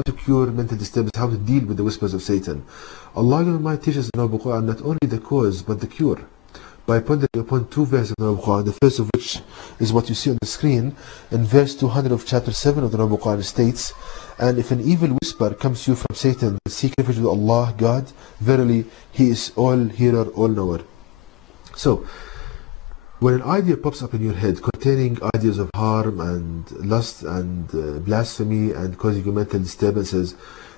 how to cure mental disturbance, how to deal with the whispers of Satan. Allah Almighty teaches in the Quran not only the cause but the cure, by pondering upon two verses in the Quran, the first of which is what you see on the screen. In verse 200 of chapter 7 of the Quran states, "And if an evil whisper comes to you from Satan, then seek refuge with Allah, God. Verily, He is all-hearer, all-knower." So, when an idea pops up in your head containing ideas of harm and lust and blasphemy and causing you mental disturbances,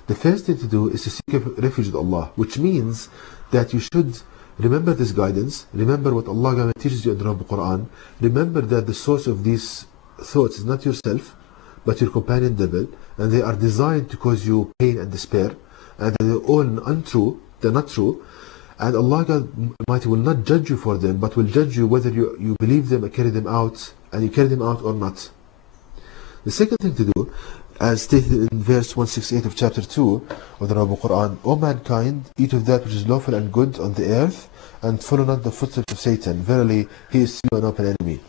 the first thing to do is to seek refuge with Allah, which means that you should remember this guidance, remember what Allah teaches you in the Quran, remember that the source of these thoughts is not yourself, but your companion devil, and they are designed to cause you pain and despair, and they're all untrue, they're not true, and Allah God Almighty will not judge you for them, but will judge you whether you believe them and carry them out, and you carry them out or not. The second thing to do, as stated in verse 168 of chapter 2 of the Quran, "O mankind, eat of that which is lawful and good on the earth, and follow not the footsteps of Satan. Verily, he is to you an open enemy."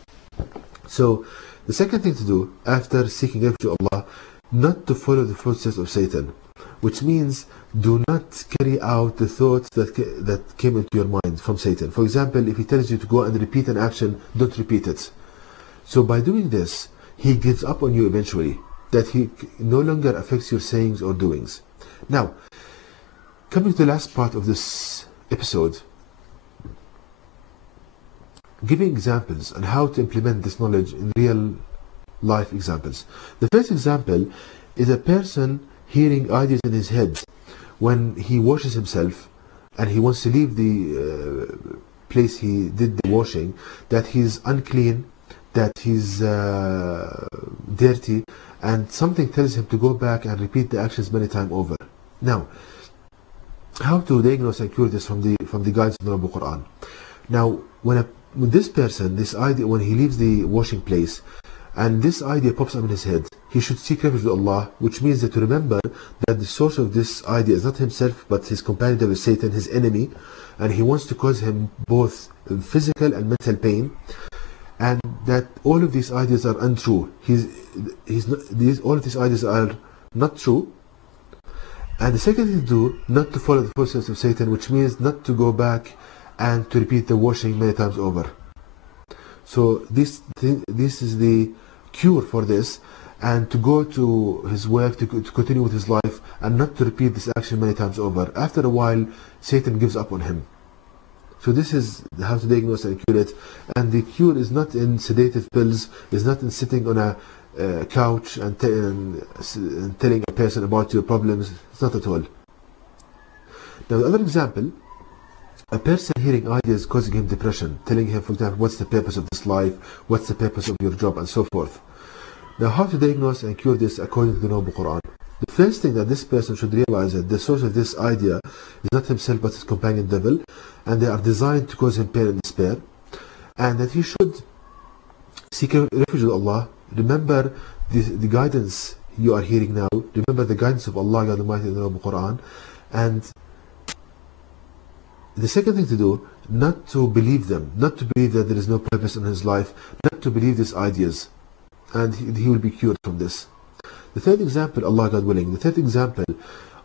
So, the second thing to do, after seeking refuge of Allah, not to follow the footsteps of Satan, which means do not carry out the thoughts that came into your mind from Satan. For example, if he tells you to go and repeat an action, don't repeat it. So by doing this, he gives up on you eventually, that he no longer affects your sayings or doings. Now, coming to the last part of this episode, giving examples on how to implement this knowledge in real life examples. The first example is a person hearing ideas in his head when he washes himself and he wants to leave the place he did the washing, that he's unclean, that he's dirty, and something tells him to go back and repeat the actions many times over. Now, how to diagnose and cure this from the guides of the Quran? Now, when this person, this idea, when he leaves the washing place, and this idea pops up in his head, he should seek refuge with Allah, which means that to remember that the source of this idea is not himself, but his companion devil Satan, his enemy, and he wants to cause him both physical and mental pain, and that all of these ideas are untrue. All of these ideas are not true. And the second thing to do, not to follow the footsteps of Satan, which means not to go back and to repeat the washing many times over. So this is the cure for this, and to go to his work, to continue with his life, and not to repeat this action many times over. After a while, Satan gives up on him. So this is how to diagnose and cure it. And the cure is not in sedative pills, is not in sitting on a couch and telling a person about your problems. It's not at all. Now, the other example, a person hearing ideas causing him depression, telling him, for example, what's the purpose of this life, what's the purpose of your job, and so forth. Now, how to diagnose and cure this according to the Noble Quran? The first thing that this person should realize is that the source of this idea is not himself but his companion devil, and they are designed to cause him pain and despair, and that he should seek refuge with Allah. Remember the guidance you are hearing now. Remember the guidance of Allah God Almighty in the Noble Quran. And the second thing to do, not to believe them, not to believe that there is no purpose in his life, not to believe these ideas, and he will be cured from this. The third example, Allah God willing, the third example,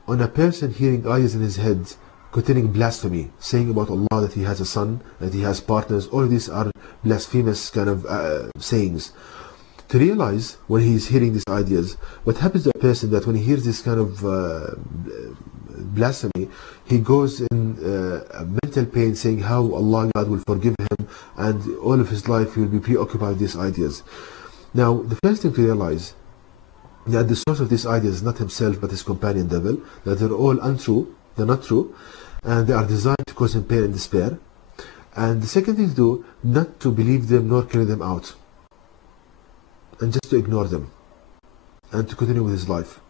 on a person hearing ideas in his head containing blasphemy, saying about Allah that he has a son, that he has partners, all of these are blasphemous kind of sayings. To realize when he is hearing these ideas, what happens to a person that when he hears this kind of blasphemy, he goes in mental pain, saying how Allah God will forgive him, and all of his life he will be preoccupied with these ideas. Now, the first thing to realize that the source of these ideas is not himself but his companion devil, that they're all untrue, they're not true, and they are designed to cause him pain and despair. And the second thing to do, not to believe them nor carry them out, and just to ignore them and to continue with his life.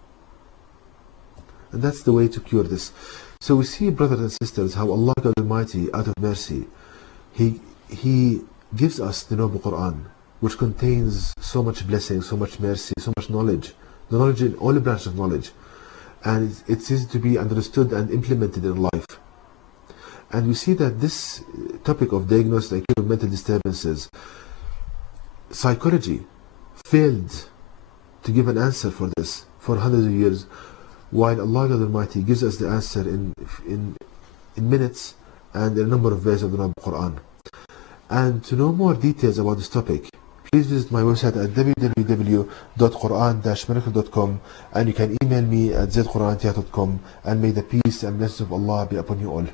And that's the way to cure this. So we see, brothers and sisters, how Allah God Almighty, out of mercy, He gives us the Noble Quran, which contains so much blessing, so much mercy, so much knowledge, the knowledge in all the branches of knowledge, and it's easy to be understood and implemented in life. And we see that this topic of diagnosis and cure of mental disturbances, psychology failed to give an answer for this for hundreds of years. while Allah God Almighty gives us the answer in minutes and in a number of ways of the Quran. And to know more details about this topic, please visit my website at www.quran-miracle.com, and you can email me at zquran@yahoo.com, and may the peace and blessings of Allah be upon you all.